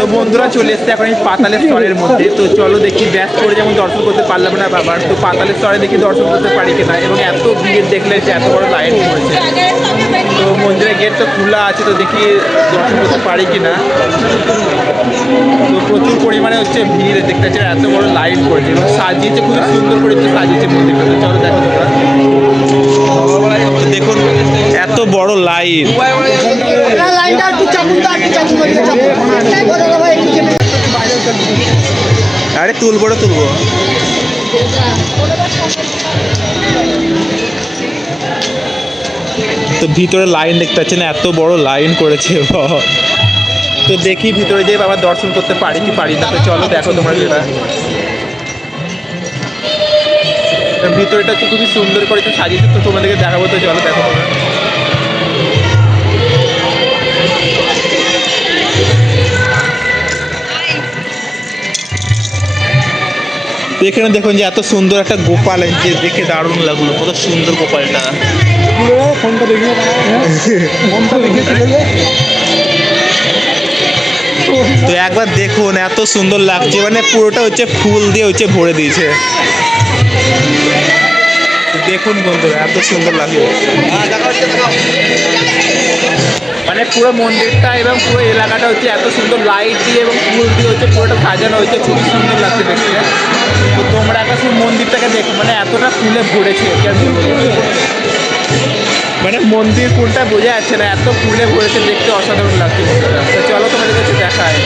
তো বন্ধুরা চলে এসছে এখন এই পাতালের স্তরের মধ্যে। তো চলো দেখি ব্যাস করে যেমন দর্শন করতে পারলাম না বাবার, তো পাতালের স্তরে দেখি দর্শন করতে পারি কিনা এবং এত ভিড় দেখলে যে এত বড় লাইন পড়েছে। তো মন্দিরের গেট তো খোলা আছে, তো দেখি দর্শন করতে পারি কিনা। তো প্রচুর পরিমাণে হচ্ছে ভিড় দেখতে পাচ্ছি, এত বড় লাইন পড়েছে এবং সাজিয়েছে খুব সুন্দর করে সাজিয়েছে মন্দিরটা। তো চলো দেখো দেখুন, এত বড় লাইন তো আরে তুলবো রে, তুলবো। তো ভিতরে লাইন দেখতে পাচ্ছেন এত বড় লাইন করেছে। তো দেখি ভিতরে যেয়ে বাবা দর্শন করতে পারি কি পারি না, তো চলো দেখো তোমরা যেটা তো ভিতরেটা খুবই সুন্দর করে সাজিয়েছে, তো তোমাদেরকে দেখাবো, তো চলো দেখো তোমরা। এখানে দেখুন যে এত সুন্দর একটা গোপাল যে দেখে দারুণ লাগল, কত সুন্দর গোপালটা। তো একবার দেখুন, এত সুন্দর লাগছে মানে পুরোটা হচ্ছে ফুল দিয়ে হচ্ছে ভরে দিয়েছে। দেখুন বন্ধুরা, এত সুন্দর লাগছে মানে পুরো মন্দিরটা এবং পুরো এলাকাটা হচ্ছে এত সুন্দর লাইট দিয়ে এবং ফুল দিয়ে হচ্ছে পুরোটা সাজানো হয়েছে, খুবই সুন্দর লাগছে। মন্দিরটাকে দেখো মানে এতটা ফুলে ভরেছে? মানে মন্দির কোনটা বোঝা যাচ্ছে না, এত ফুলে ভরেছে, দেখতে অসাধারণ লাগছে। তো চলো তোমাদের কাছে দেখায়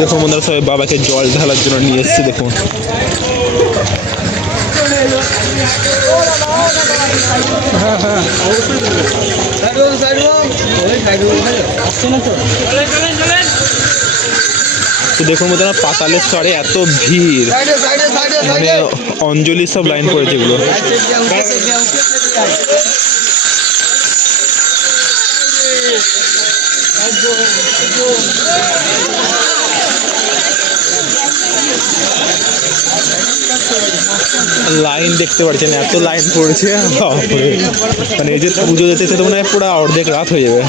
দেখুন বন্ধুরা সবাই বাবাকে জল ঢালার জন্য নিয়ে এসছে দেখুন তো দেখুন বন্ধুরা পাতালের স্তরে এত ভিড়। মানে অঞ্জলি সব লাইন করেছে এগুলো। লাইন দেখতে পাচ্ছেন এত লাইন পড়েছে। মানে এই যে পুজো যেতে তো মনে হয় পুরো অর্ধেক রাত হয়ে যাবে।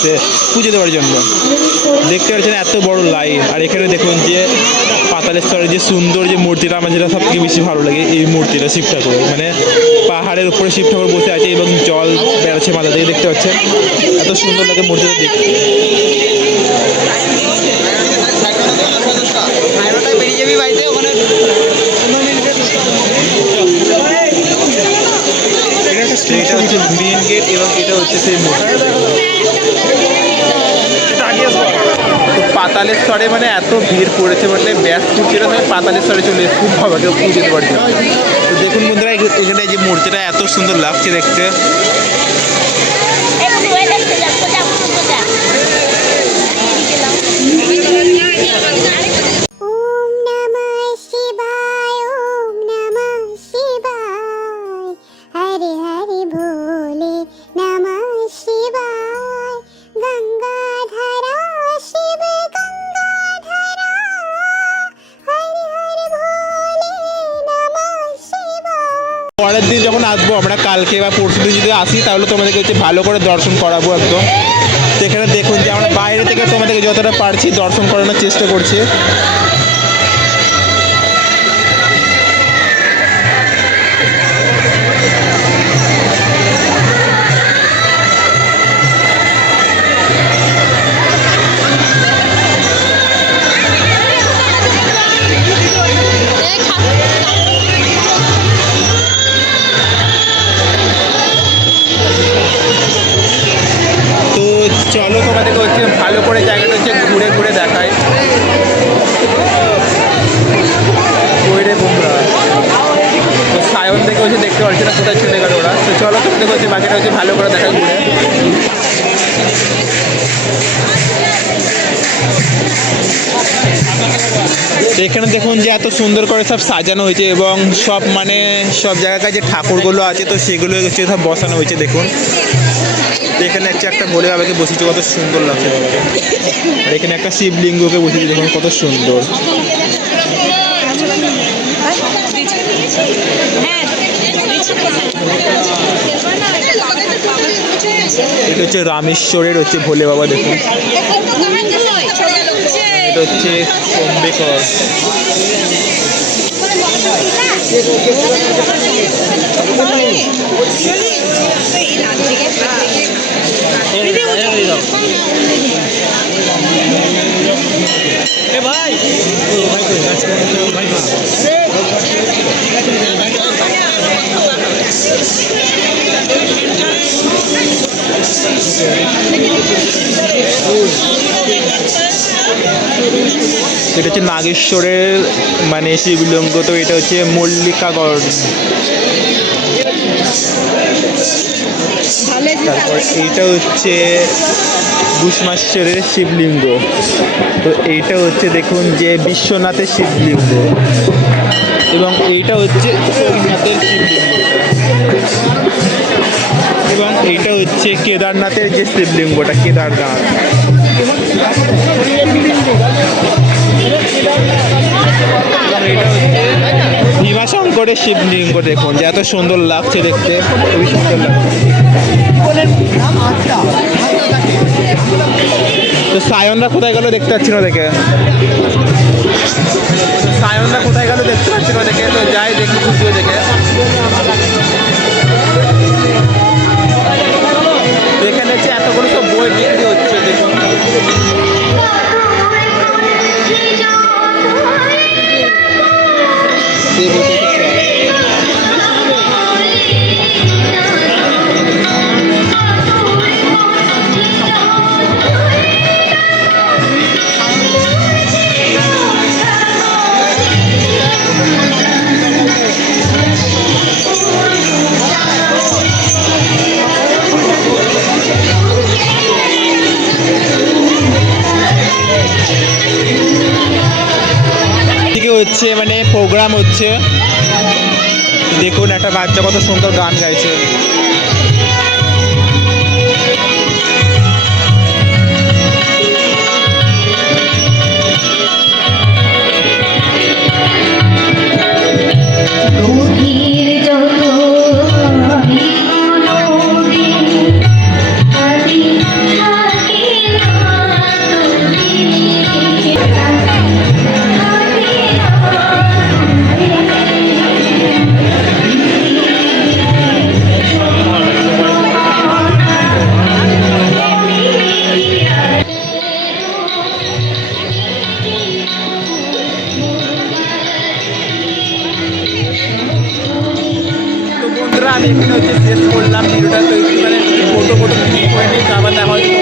এসছে পুজো দেওয়ার জন্য। দেখতে পাচ্ছেন এত বড় লাইন আর এখানে দেখুন যে পাতালের স্তরে যে সুন্দর যে মূর্তিটা আমার যেটা সব থেকে বেশি ভালো লাগে এই মূর্তিটা শিব ঠাকুর মানে পাহাড়ের উপরে শিব ঠাকুর বসে আছে এবং জল বেড়াচ্ছে মাথা থেকে দেখতে পাচ্ছেন? এত সুন্দর লাগে মূর্তিটা দেখতে। বেরিয়ে যাবি বাড়িতে ওখানে এটা হচ্ছে মেন গেট এবং এটা হচ্ছে সেই মূর্তি। পাতালের স্তরে মানে এত ভিড় পড়েছে মানে ব্যাস যেটা মানে পাতালের স্তরে চলে এসে খুব ভালো কেউ পুজো দেওয়ার জন্য। তো দেখুন বন্ধুরা এখানে যে মূর্তিটা এত সুন্দর লাগছে দেখতে। কালকে বা পরশু দিন যদি আসি, তাহলে তোমাদেরকে হচ্ছে ভালো করে দর্শন করাবো একদম। সেখানে দেখুন যে আমরা বাইরে থেকে তোমাদেরকে যতটা পারছি দর্শন করানোর চেষ্টা করছি। চলো, তোমাদেরকে হচ্ছে ভালো করে জায়গাটা হচ্ছে ঘুরে ঘুরে দেখায় ওইরে বুমরা তো সায়ন থেকে হচ্ছে দেখতে পাচ্ছি না কোথায় চলে গেল ওরা। তো চলো তোমাদেরকে হচ্ছে বাকিটা হচ্ছে ভালো করে দেখায় ঘুরে। এখানে দেখুন যে এত সুন্দর করে সব সাজানো হয়েছে এবং সব মানে সব জায়গায় যে ঠাকুরগুলো আছে, তো সেগুলো হচ্ছে সব বসানো হয়েছে, দেখুন। এখানে হচ্ছে একটা ভোলে বাবাকে বসিয়েছে, কত সুন্দর লাগছে আর এখানে একটা শিবলিঙ্গকে বসিয়েছে, দেখুন কত সুন্দর। এটা হচ্ছে রামেশ্বরের হচ্ছে ভোলে বাবা, দেখুন। এটা হচ্ছে কম্বেকর। এটা হচ্ছে নাগেশ্বরের মানে শিবলিঙ্গ তো এটা হচ্ছে মল্লিকাগড়। তারপর এইটা হচ্ছে বুসমাশ্বরের শিবলিঙ্গ। তো এইটা হচ্ছে দেখুন যে বিশ্বনাথের শিবলিঙ্গ। এবং এইটা হচ্ছে সোমনাথের শিবলিঙ্গ। এবং এইটা হচ্ছে কেদারনাথের যে শিবলিঙ্গটা কেদারনাথ। ভীমাশঙ্করের শিবলিঙ্গ দেখুন, যে এত সুন্দর লাগছে দেখতে, খুবই সুন্দর লাগছে। তো সায়নরা কোথায় গেল দেখতে পাচ্ছি না দেখে সায়নরা কোথায় গেল দেখতে পাচ্ছি না দেখে তো যাই দেখি খুশিও দেখে এখানে হচ্ছে এতগুলো সব বই বিক্রি হচ্ছে, দেখুন। প্রোগ্রাম হচ্ছে। দেখুন একটা বাচ্চা কত সুন্দর গান গাইছে। এখানে হচ্ছে শেষ করলাম। ভিডিওটা তো একটু মানে ফটো ফটো ক্লিক করে নিই আবার দেখা হচ্ছে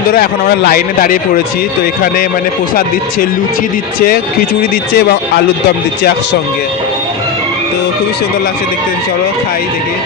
বন্ধুরা এখন আমরা লাইনে দাঁড়িয়ে পড়েছি। তো এখানে মানে প্রসাদ দিচ্ছে, লুচি দিচ্ছে, খিচুড়ি দিচ্ছে এবং আলুর দম দিচ্ছে একসঙ্গে। তো খুবই সুন্দর লাগছে দেখতে, চলো খাই দেখি।